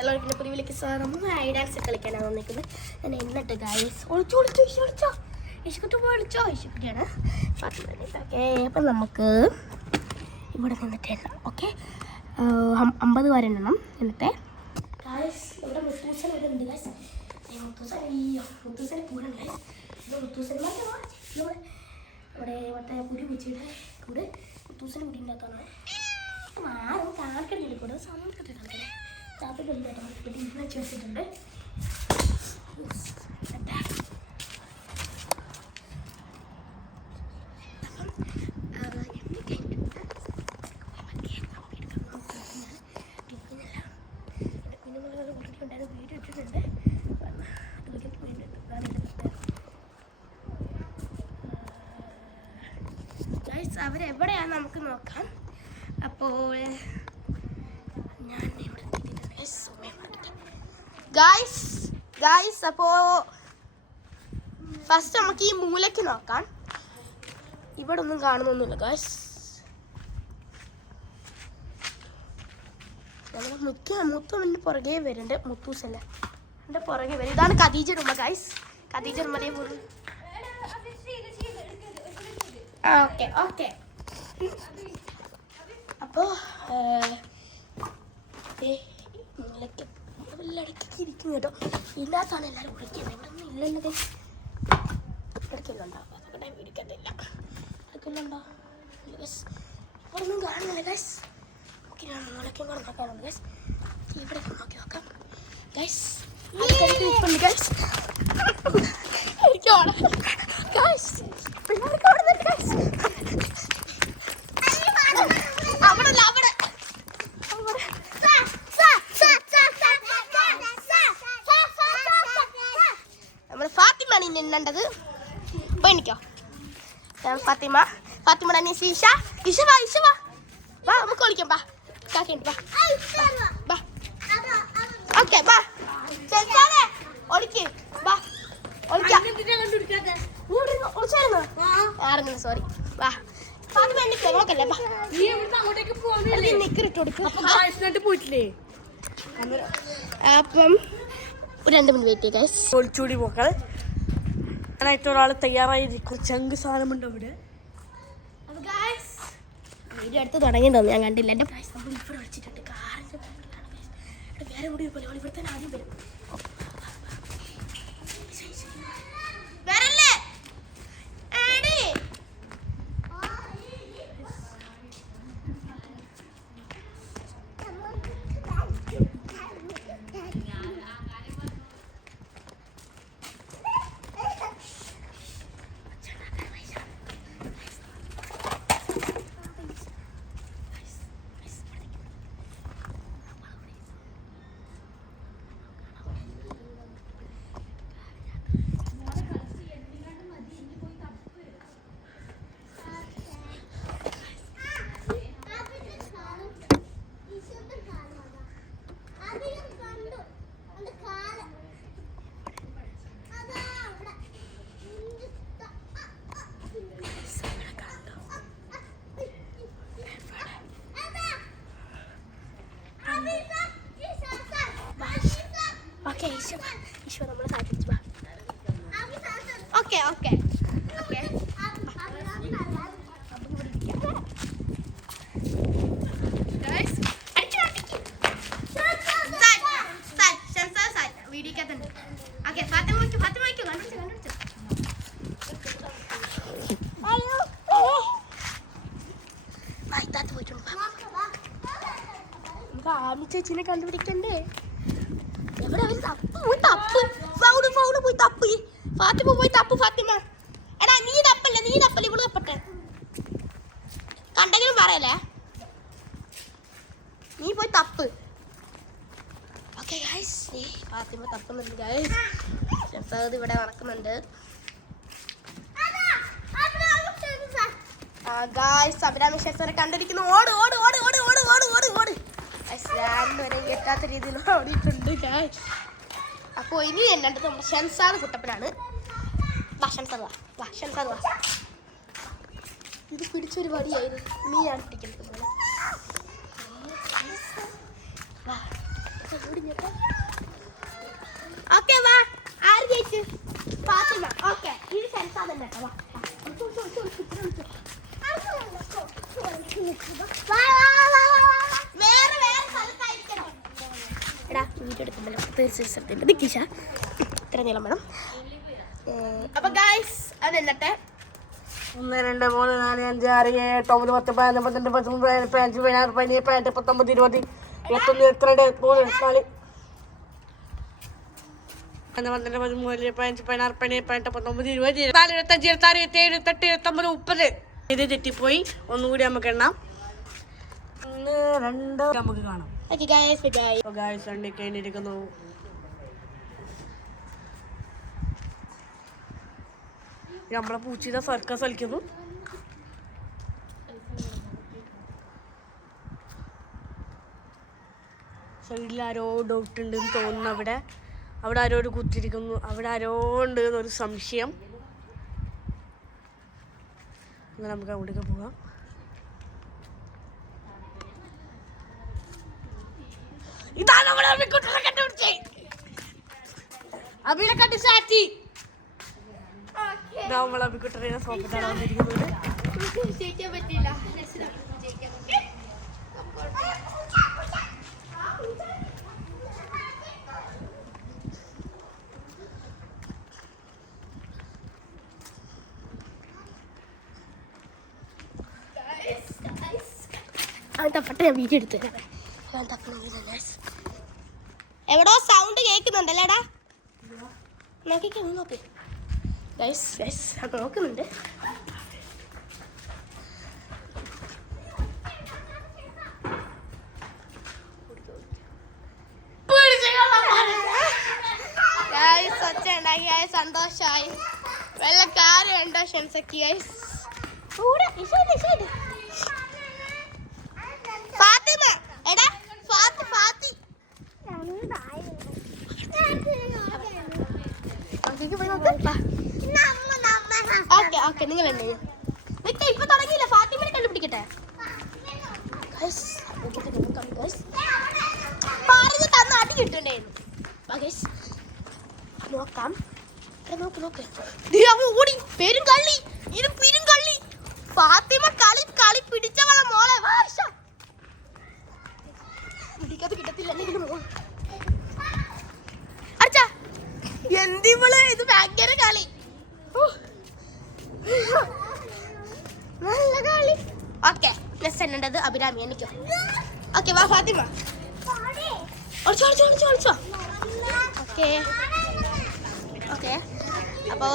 എല്ലാവർക്കും പുതിയ സാർ നമ്മൾ ഡാൻസ് കളിക്കാനാണ് വന്നിരിക്കുന്നത്. ഞാൻ എന്നിട്ട് ഗൈസ് ഒളിച്ചോ ഇഷ്കുട്ടി വിളിച്ചോ ഇഷ്കുട്ടിയാണ് ഓക്കെ. അപ്പം നമുക്ക് ഇവിടെ നിന്നിട്ട് എണ്ണാം. ഓക്കെ 50 വരെ എണ്ണണം. എന്നിട്ട് ഗൈസ് ഇവിടെ മുത്തൂസൻ ഇവിടെ ഉണ്ട്. ഗൈസ് മുത്തൂസനെ കൂടെ ഉണ്ട്. ഗൈസ് ഇത് മുത്തൂസൻ ഇവിടെ മറ്റേ പുരി കുച്ചിയുടെ കൂടെ മുത്തൂസനെ കൂടി ഉണ്ടാക്കാനാണ്. ആരും കാണിക്കണില്ല കൂടെ സമയത്തിട്ടുണ്ട്. ചാപ്പി ഇവിടെ വെച്ച് വെച്ചിട്ടുണ്ട്. വീഡിയോ ഇട്ടിട്ടുണ്ട്. അവരെവിടെയാണ് നമുക്ക് നോക്കാം. അപ്പോൾ ഞാൻ ഇവിടെ ഗായ്സ് അപ്പോൾ ഫസ്റ്റ് നമുക്ക് ഈ മൂലയ്ക്ക് നോക്കാം. ഇവിടെ ഒന്നും കാണുന്നൊന്നുമില്ല ഗായ്സ്. നമ്മൾ മുത്തുവിൻ്റെ പുറകെ വരുന്നുണ്ട്. മുത്തൂസല്ല എൻ്റെ പുറകെ വരും. ഇതാണ് ഖദീജ ഉമ്മ ഗായ്സ്. ഖദീജ ഉമ്മലേ പോലും ഓക്കെ. അപ്പോൾ മൂലയ്ക്ക് ഇടയ്ക്കൊക്കെ ഇരിക്കും കേട്ടോ. ഇല്ലാത്താണ് എല്ലാവരും വിളിക്കുന്നത്. ഇവിടെ ഒന്നും ഇല്ലല്ലോ. ഇടയ്ക്കെല്ലാം ഉണ്ടാവും. അതൊക്കെ പിടിക്കത്തില്ല. അതൊക്കെ ഉണ്ടോ ഇവിടെ ഒന്നും കാണുന്നില്ല ഗൈസ്. ഓക്കെ ഞാൻ മൂലയ്ക്കും കൂടെ നോക്കാനുണ്ട് ഗൈസ്. ഇവിടെ നോക്കി നോക്കാം ഗൈസ്. ഇരിപ്പുണ്ട് ഗൈസ്. എനിക്ക് ഓണം ഗൈസ്. പിള്ളേർക്ക് അവിടെ നിന്ന് ഗൈസ്. എണ്ണേണ്ടത് ഇപ്പൊ എനിക്കോ ഫാത്തിമ ഇഷ വാ നമുക്ക് കളിക്കാം. ബാ കാക്കേണ്ടി ബാ ഓക്കെ ബാ ഒളിക്ക് ബാ ഒളിച്ചായിരുന്നു. സോറി ബാ ഫാത്തിമ എണ്ണിക്കോ നോക്കല്ലേ. ബാ നിക്കറിട്ട് കൊടുക്കും പോയിട്ടില്ലേ. അപ്പം 2 മിനിറ്റ് വെയിറ്റ് ചെയ്യാം ഗൈസ്. ഒളിച്ചൂടി പോക്കൾ ായിട്ട് ഒരാൾ തയ്യാറായിരിക്കും. ചങ്ക് സാധനമുണ്ട് അവിടെ. വീഡിയോ അടുത്ത് തുടങ്ങിയിട്ടുണ്ടോ ഞാൻ കണ്ടില്ല. എൻ്റെ ഇവിടെ വെച്ചിട്ടുണ്ട്. കാറിൻ്റെ വേറെ കൂടി പോലെ ഇവിടെ തന്നെ ആദ്യം വരും. ഈശോ നമ്മളെ സാധിച്ചു. ഓക്കെ വീഡിയോക്കകത്തുണ്ട്. ഓക്കെ ഫാത്തിമ കണ്ടുപിടിച്ചു. പോയിട്ടുണ്ട്. നമുക്ക് ആമി ചേച്ചിനെ കണ്ടുപിടിക്കണ്ടേ. എവിടെ അവര് തപ്പ് പോയി തപ്പ്. ഫാത്തിമ പോയി തപ്പ്. ഫാത്തിമ എടാ നീ തപ്പല്ലേ ഇവിടെ തപ്പട്ടെ. കണ്ടെങ്കിലും പറയല്ലേ. നീ പോയി തപ്പ്. ഓക്കെ ഗൈസ് ഫാത്തിമ തപ്പുന്നുണ്ട് ഗൈസ്. ഷെഫാദ് ഇവിടെ നടക്കുന്നുണ്ട്. ഗൈസ് അഭിരാമി ഷെഫറെ കണ്ടിരിക്കുന്നു. ഓട് വരെ എത്താത്ത രീതിയിൽ ഓടിയിട്ടുണ്ട് ഗൈസ്. അപ്പോൾ ഇനി എണ്ണേണ്ടത് നമ്മുടെ ഷൻസാദ് കുട്ടപ്പനാണ്. ഷൻസാദ് വാ. ഇത് പിടിച്ചൊരു വടിയായിരുന്നു. നീയാണ് പിടിക്കുന്നത്. ഓക്കെ വാ, ആര് ജയിച്ചു? ഫാത്തിമ. ഓക്കെ, ഇത് സെൻസാ തന്നെ കേട്ടോ. വേറെ സ്ഥലത്തായിരിക്കണം. എടാ വീഡിയോ എടുക്കുമ്പോൾ തീർച്ചയായിട്ടും ദിക്കിഷ ഇത്ര നീളം വേണം. അപ്പൊ ഗായ്സ് അത് എന്നിട്ട് 1 2 3 4 5 6 7 8 9 10 11 12 13 14 15 16 17 18 19 20 21 22 3 4 ഇത് തെറ്റിപ്പോയി. ഒന്നുകൂടി നമുക്ക് എണ്ണാം. 1 2 നമുക്ക് കാണാം. ഓക്കെ ഗായ്സ്, ഗായ്സ് വണ്ടി കഴിഞ്ഞിരിക്കുന്നു. നമ്മളെ പൂച്ചിയുടെ സർക്കസ് കളിക്കുന്നു. സൈഡിൽ ആരോ ഡൗട്ട് ഉണ്ടെന്ന് തോന്നുന്നു. അവിടെ ആരോ കുത്തിരിക്കുന്നു. അവിടെ ആരോ ഉണ്ട് എന്നൊരു സംശയം. അങ്ങനെ നമുക്ക് അങ്ങോട്ടേക്ക് പോകാം. ഇതാണ് നമ്മളെ അബിക്കുട്ടനെ കണ്ടുപിടിച്ചേ. അബിനെ കണ്ടു സാറ്റി. നമ്മളെ അബിക്കുട്ടനെ സോപ്പിട്ടാണ് വന്നിരിക്കുന്നത്. വീഡിയോ എടുത്തു. എവിടോ സൗണ്ട് കേൾക്കുന്നുണ്ടല്ലേടാ? നോക്കി നോക്കുന്നുണ്ട്. സന്തോഷായി. വെള്ളക്കാരും ഉണ്ടോ ഷെൻസക്കി ഗൈസ്? ഫാത്തിമ എടാ ഫാത്തി ഓക്കെ നിങ്ങളുണ്ട്. ഇപ്പൊ തുടങ്ങിയില്ല. ഫാത്തിമനെ കണ്ടുപിടിക്കട്ടെ. പറഞ്ഞു തന്ന അടി കിട്ടണ്ടായിരുന്നു. നോക്കാം. നോക്ക് ഓടി. പെരും കള്ളി. ഇത് പെരും കള്ളി. ഫാത്തിമ കളി പിടിച്ചവളെ മോളെ പിടിക്കാതെ കിട്ടത്തില്ല. അച്ഛാ എന്തിവള് ഇത് ഭയങ്കര കളി. നല്ല കളി. ഓക്കെ പ്ലസ് എണ്ണേണ്ടത് അഭിരാമി എനിക്കോ. ഓക്കെ വാ ഫാത്തിമ. ഓക്കെ